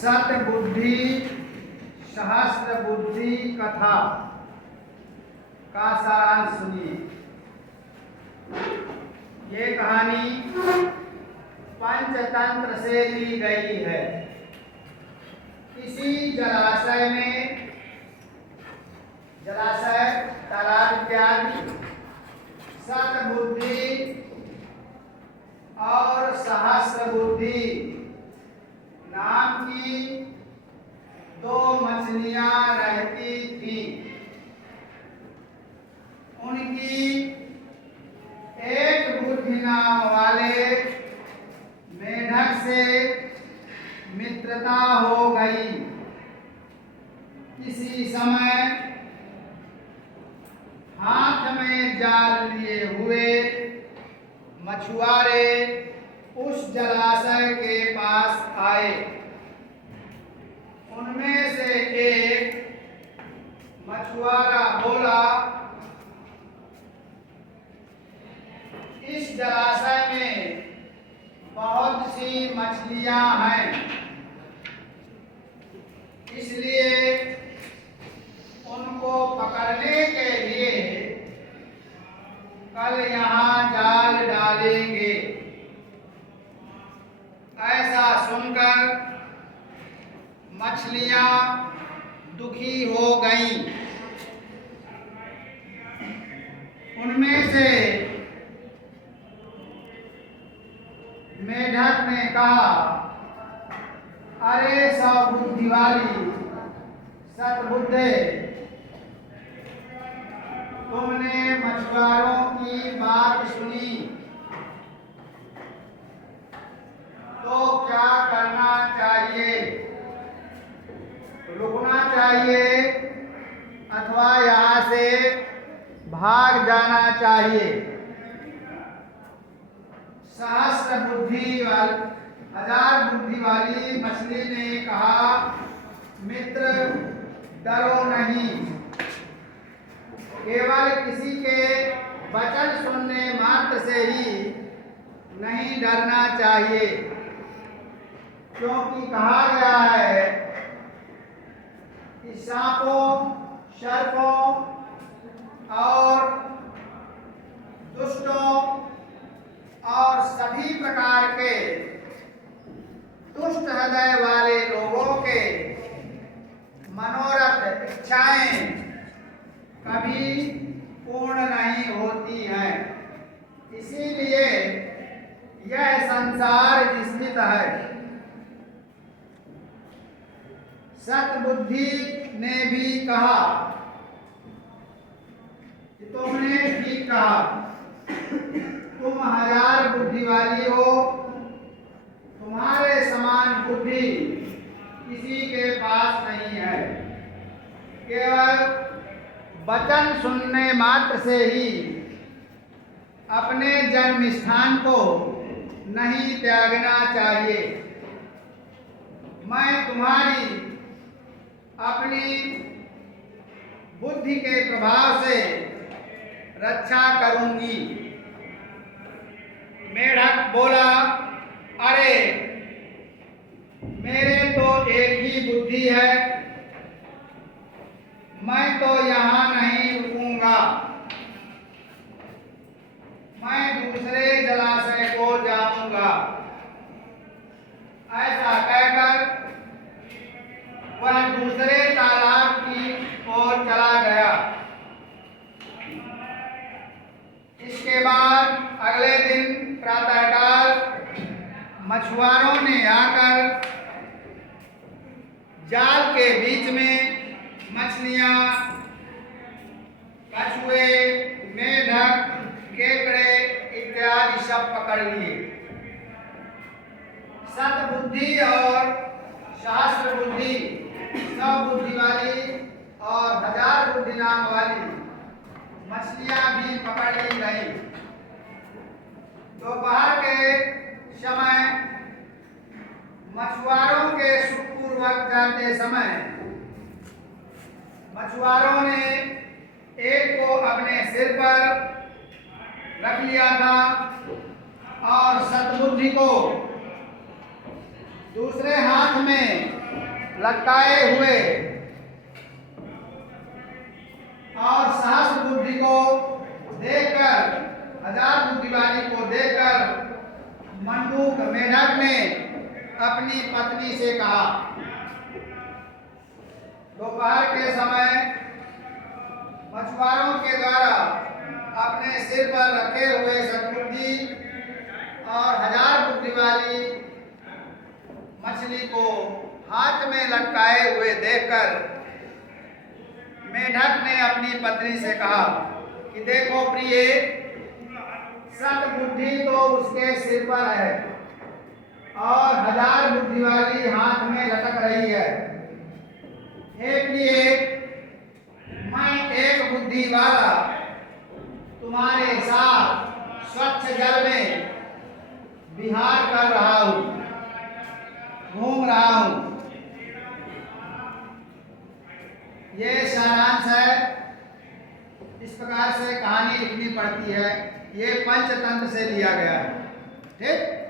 सतबुद्धि सहस्र बुद्धि कथा का सारांश सुनिए। ये कहानी पंचतंत्र से ली गई है। किसी जलाशय में, जलाशय तालाब इत्यादि, सतबुद्धि और सहस्र बुद्धि नाम की दो मछलियां रहती थी। उनकी एक बुद्धि नाम वाले मेढक से मित्रता हो गई। किसी समय हाथ में जाल लिए हुए मछुआरे उस जलाशय के पास आए। उनमें से एक मछुआरा बोला, इस जलाशय में बहुत सी मछलियां हैं, इसलिए उनको पकड़ने के लिए कल यहाँ जाल डालेंगे। ऐसा सुनकर मछलियां दुखी हो गईं। उनमें से मेढक ने कहा, अरे सद्बुद्धि वाली सतबुद्धे, तुमने मछुआरों की बात सुनी तो क्या करना चाहिए? रुकना चाहिए अथवा यहाँ से भाग जाना चाहिए? सहस्र बुद्धि वाली, हजार बुद्धि वाली मछली ने कहा, मित्र डरो नहीं, केवल किसी के वचन सुनने मात्र से ही नहीं डरना चाहिए, क्योंकि कहा गया है कि सांपों, सर्पों और दुष्टों और सभी प्रकार के दुष्ट हृदय वाले लोगों के मनोरथ, इच्छाएं कभी पूर्ण नहीं होती हैं। इसीलिए यह संसार स्थित है। सतबुद्धि ने भी कहा कि तुमने ठीक कहा, तुम हजार बुद्धि वाली हो, तुम्हारे समान बुद्धि किसी के पास नहीं है। केवल वचन सुनने मात्र से ही अपने जन्म स्थान को नहीं त्यागना चाहिए। मैं तुम्हारी अपनी बुद्धि के प्रभाव से रक्षा करूंगी। मेढक बोला, अरे मेरे तो एक ही बुद्धि है, मैं तो यहाँ नहीं रुकूंगा, मैं दूसरे जलाशय को जाऊंगा। ऐसा कहकर वह दूसरे तालाब की ओर चला गया। इसके बाद अगले दिन प्रातःकाल मछुआरों ने आकर जाल के बीच में मछलियां, कछुए, मेढक, केकड़े इत्यादि सब पकड़ लिए। सतबुद्धि और सहस्र बुद्धि, सौ बुद्धि वाली और हजार बुद्धि नाम वाली मछलियां भी पकड़ ली गई। दोपहर के समय मछुआरों के सुखपूर्वक जाते समय मछुआरों ने एक को अपने सिर पर रख लिया था और सतबुद्धि को दूसरे हाथ में लटकाए हुए और सहस्र बुद्धि को देखकर, हजार बुद्धि वाली को देखकर मंडूक मेढक ने अपनी पत्नी से कहा। दोपहर के समय मछुआरों के द्वारा अपने सिर पर रखे हुए सतबुद्धि और हजार बुद्धि वाली मछली को हाथ में लटकाए हुए देखकर मेढक ने अपनी पत्नी से कहा कि देखो प्रिय, सतबुद्धि तो उसके सिर पर है और हजार बुद्धि वाली हाथ में लटक रही है। हे प्रिय, मैं एक बुद्धि वाला तुम्हारे साथ स्वच्छ जल में विहार कर रहा हूं, घूम रहा हूं। ये सारांश है। इस प्रकार से कहानी लिखनी पड़ती है। ये पंचतंत्र से लिया गया है। ठीक।